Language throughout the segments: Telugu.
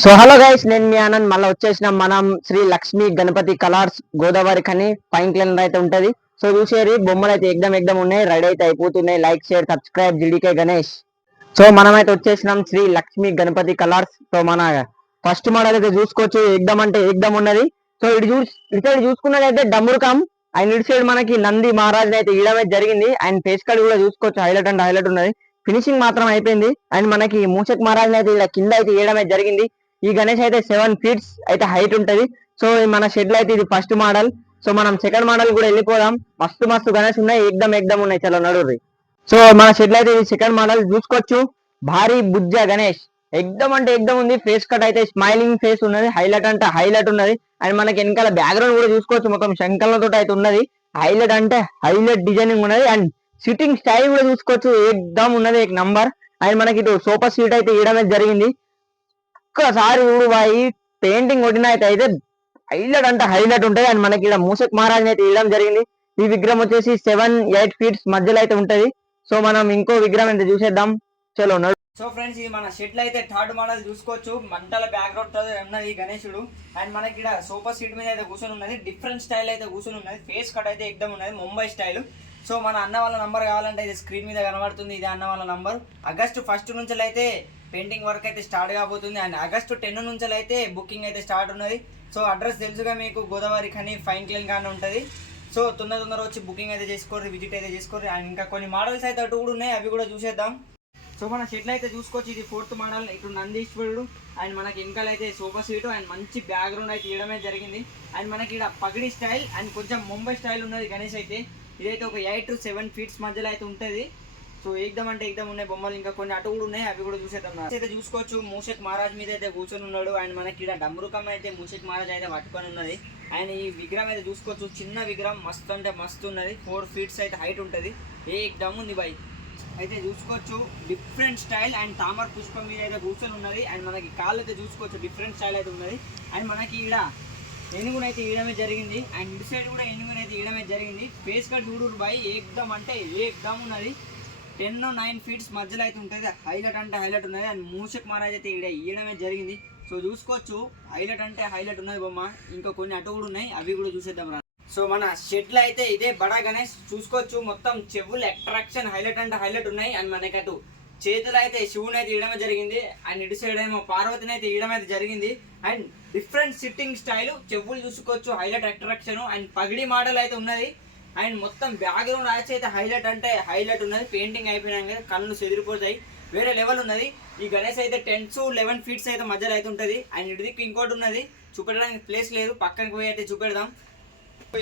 సో హలో గైస్, నేను మీ ఆనంద్. మళ్ళీ వచ్చేసిన మనం శ్రీ లక్ష్మీ గణపతి కలర్స్ గోదావరి కని పైన్ క్లైన్ అయితే ఉంటది. సో చూసేది బొమ్మలు అయితే ఎగ్దం ఉన్నాయి, రెడీ అయితే అయిపోతున్నాయి. Like share subscribe GDK Ganesh. So మనమైతే వచ్చేసినాం శ్రీ లక్ష్మీ గణపతి కలర్స్. సో మన ఫస్ట్ మోడల్ అయితే చూసుకోవచ్చు, ఎగ్దం ఉన్నది. సో ఇటు సైడ్ చూసుకున్నదైతే డమ్మురుకం. అండ్ ఇటు సైడ్ మనకి నంది మహారాజ్ అయితే ఇయడమే జరిగింది. అండ్ ఫేస్ కట్ కూడా చూసుకోవచ్చు, హైలైట్ అంటే హైలైట్ ఉన్నది. ఫినిషింగ్ మాత్రం అయిపోయింది. అండ్ మనకి మూషక్ మహారాజ్ అయితే ఇలా కింద అయితే ఇయడమే జరిగింది. ఈ గణేష్ అయితే 7 ఫీట్స్ అయితే హైట్ ఉంటది. సో మన షెడ్ లో అయితే ఇది ఫస్ట్ మోడల్. సో మనం సెకండ్ మోడల్ కూడా వెళ్ళిపోదాం. మస్తు మస్తు గణేష్ ఉన్నాయి, ఎగ్దం ఉన్నాయి. చలో నడుర్రి. సో మన షెడ్ లో అయితే ఇది సెకండ్ మోడల్ చూసుకోవచ్చు. భారీ బుజ్జ గణేష్ ఎగ్దం ఉంది. ఫేస్ కట్ అయితే స్మైలింగ్ ఫేస్ ఉన్నది, హైలైట్ అంటే హైలైట్ ఉన్నది. అండ్ మనకి వెనకాల బ్యాక్గ్రౌండ్ కూడా చూసుకోవచ్చు, మొత్తం శంకర్లతో అయితే ఉన్నది. హైలైట్ అంటే హైలైట్ డిజైనింగ్ ఉన్నది. అండ్ సిట్టింగ్ స్టైల్ కూడా చూసుకోవచ్చు, ఎగ్దం ఉన్నది, ఒక నంబర్. అండ్ మనకి ఇటు సోఫా సీట్ అయితే ఇవ్వడం జరిగింది. ఒక్కసారి చూడు బాయి, పెయింటింగ్ కొట్టిన అయితే హైలైట్ అంటే హైలైట్ ఉంటుంది. అండ్ మనకి ఇక్కడ మూషక్ మహారాజ్ అయితే ఇవ్వడం జరిగింది. ఈ విగ్రహం వచ్చేసి 7-8 ఫీట్స్ మధ్యలో అయితే ఉంటది. సో మనం ఇంకో విగ్రహం అయితే చూసేద్దాం. చలో. సో ఫ్రెండ్స్, ఇది మన షెడ్ అయితే థర్డ్ మోడల్ చూసుకోవచ్చు. మంటల బ్యాక్గ్రౌండ్ ఉన్నది గణేశుడు. అండ్ మనకి ఇక్కడ సోఫా సీట్ మీద అయితే కూర్చొని ఉన్నది. డిఫరెంట్ స్టైల్ అయితే కూర్చొని ఉన్నది. ఫేస్ కట్ అయితే ఎగ్దం ఉన్నది, ముంబై స్టైల్. సో మన అన్న వాళ్ళ నంబర్ కావాలంటే ఇది స్క్రీన్ మీద కనబడుతుంది. ఇదే అన్న వాళ్ళ నంబర్. ఆగస్టు 1 నుంచి అయితే పెయింటింగ్ వర్క్ అయితే స్టార్ట్ కాబోతుంది. అండ్ ఆగస్టు 10 నుంచి అయితే బుకింగ్ అయితే స్టార్ట్ ఉన్నది. సో అడ్రస్ తెలుసుగా మీకు, గోదావరి ఖని ఫైన్ క్లీన్ కానీ ఉంటుంది. సో తొందర వచ్చి బుకింగ్ అయితే చేసుకోరు, విజిట్ అయితే చేసుకోరు. అండ్ ఇంకా కొన్ని మోడల్స్ అయితే అటు కూడా ఉన్నాయి, అవి కూడా చూసేద్దాం. సో మన షెడ్ అయితే చూసుకోవచ్చు, ఇది 4th మోడల్. ఇటు నందీశ్వరుడు అండ్ మనకి వెనకాల అయితే సోఫా సీటు అండ్ మంచి బ్యాక్గ్రౌండ్ అయితే ఇవ్వడమే జరిగింది. అండ్ మనకి ఇక్కడ పగడి స్టైల్ అండ్ కొంచెం ముంబై స్టైల్ ఉన్నది గణేష్ అయితే. ఇదైతే ఒక 8 to 7 ఫీట్స్ మధ్యలో అయితే ఉంటుంది. సో ఎగ్దం ఉన్నాయి బొమ్మలు. ఇంకా కొన్ని అటు కూడా ఉన్నాయి, అవి కూడా చూసేద్దాం. అయితే చూసుకోవచ్చు, మూషక్ మహారాజ్ మీద అయితే కూర్చొని ఉన్నాడు. అండ్ మనకి ఇక్కడ డమ్రుకం అయితే మూషక్ మహారాజ్ అయితే పట్టుకొని ఉన్నది. అండ్ ఈ విగ్రహం అయితే చూసుకోవచ్చు, చిన్న విగ్రహం, మస్తు అంటే మస్తు ఉన్నది. 4 ఫీట్స్ అయితే హైట్ ఉంటుంది. ఎగ్దం ఉంది బాయ్. అయితే చూసుకోవచ్చు, డిఫరెంట్ స్టైల్. అండ్ తామర పుష్పం మీద అయితే కూర్చొని ఉన్నది. అండ్ మనకి కాళ్ళు అయితే చూసుకోవచ్చు, డిఫరెంట్ స్టైల్ అయితే ఉన్నది. అండ్ మనకి ఇక్కడ ఏనుగునైతే ఇవ్వడమే జరిగింది. అండ్ ఇటు సైడ్ కూడా ఏనుగునైతే ఇవ్వడమే జరిగింది. ఫేస్ కట్ చూడు బాయ్, ఎగ్దం అంటే ఎగ్దం ఉన్నది. 10-9 ఫీట్స్ మధ్యలో అయితే ఉంటుంది. హైలైట్ అంటే హైలైట్ ఉన్నది. అండ్ మూషక్ మహారాజ్ అయితే ఇక్కడ ఇవ్వడమే జరిగింది. సో చూసుకోవచ్చు, హైలైట్ అంటే హైలైట్ ఉన్నది బొమ్మ. ఇంకా కొన్ని అటు కూడా ఉన్నాయి, అవి కూడా చూసేద్దాం రా. సో మన షెడ్ లో అయితే ఇదే బడా గణేష్ చూసుకోవచ్చు. మొత్తం చెవులు అట్రాక్షన్, హైలైట్ అంటే హైలైట్ ఉన్నాయి. అండ్ మనకి అటు చేతులు అయితే శివుని అయితే ఇవ్వడమే జరిగింది. అండ్ ఇటు సైడ్ ఏమో పార్వతిని అయితే ఇవ్వడం అయితే జరిగింది. అండ్ డిఫరెంట్ సిట్టింగ్ స్టైల్, చెవులు చూసుకోవచ్చు, హైలైట్ అట్రాక్షన్. అండ్ పగిడి మోడల్ అయితే ఉన్నది. అండ్ మొత్తం బ్యాక్గ్రౌండ్ యాచ్ అయితే హైలైట్ అంటే హైలైట్ ఉన్నది. పెయింటింగ్ అయిపోయినాక కళ్ళు చెదిరిపోతాయి, వేరే లెవెల్ ఉన్నది. ఈ గణేష్ అయితే 10 to 11 ఫీట్స్ అయితే మధ్యలో అయితే ఉంటుంది. అండ్ ఇటుదిక్కు ఇంకోటి ఉన్నది, చూపెట్టడానికి ప్లేస్ లేదు, పక్కనకి పోయి అయితే చూపెడదాం.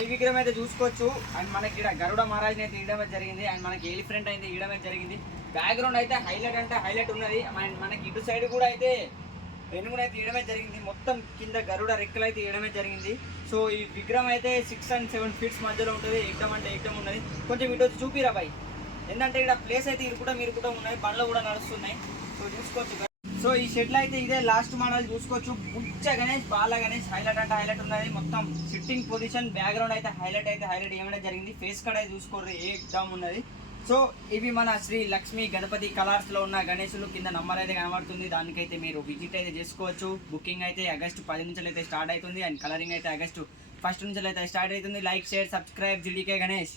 ఈ విగ్రహం అయితే చూసుకోవచ్చు. అండ్ మనకి ఇక్కడ గరుడ మహారాజ్ అయితే ఇవ్వడమే జరిగింది. అండ్ మనకి ఎలిఫెంట్ అయితే ఇవ్వడమే జరిగింది. బ్యాక్గ్రౌండ్ అయితే హైలైట్ అంటే హైలైట్ ఉన్నది. అండ్ మనకి ఇటు సైడ్ కూడా అయితే వెనుగునైతే ఇవ్వడమే జరిగింది. మొత్తం కింద గరుడ రెక్కలు అయితే ఇవ్వడమే జరిగింది. సో ఈ విగ్రహం అయితే 6 and 7 ఫీట్స్ మధ్యలో ఉంటుంది. ఎగ్దం అంటే ఎగ్దం ఉన్నది. కొంచెం ఇటు వచ్చి చూపిరా బాయ్, ఏంటంటే ఇక్కడ ప్లేస్ అయితే మీరు కూడా ఉన్నాయి, బండ్లు కూడా నడుస్తున్నాయి. సో చూసుకోవచ్చు. సో ఈ షెడ్ లో అయితే ఇదే లాస్ట్ మోడల్ చూసుకోవచ్చు. బుచ్చ గణేష్, బాల గణేష్, హైలైట్ అంటే హైలైట్ ఉన్నది. మొత్తం సిట్టింగ్ పొజిషన్, బ్యాక్గ్రౌండ్ అయితే హైలైట్ ఏమైనా జరిగింది. ఫేస్ కట్ అయితే చూసుకోరు, ఎగ్దమ్ ఉన్నది. సో ఇవి మన శ్రీ లక్ష్మీ గణపతి కలర్స్ లో ఉన్న గణేశులు. కింద నంబర్ అయితే కనబడుతుంది, దానికైతే మీరు విజిట్ అయితే చేసుకోవచ్చు. బుకింగ్ అయితే ఆగస్టు 10 నుంచి అయితే స్టార్ట్ అవుతుంది. అండ్ కలరింగ్ అయితే ఆగస్టు 1 నుంచి అయితే స్టార్ట్ అవుతుంది. Like share subscribe GDK Ganesh.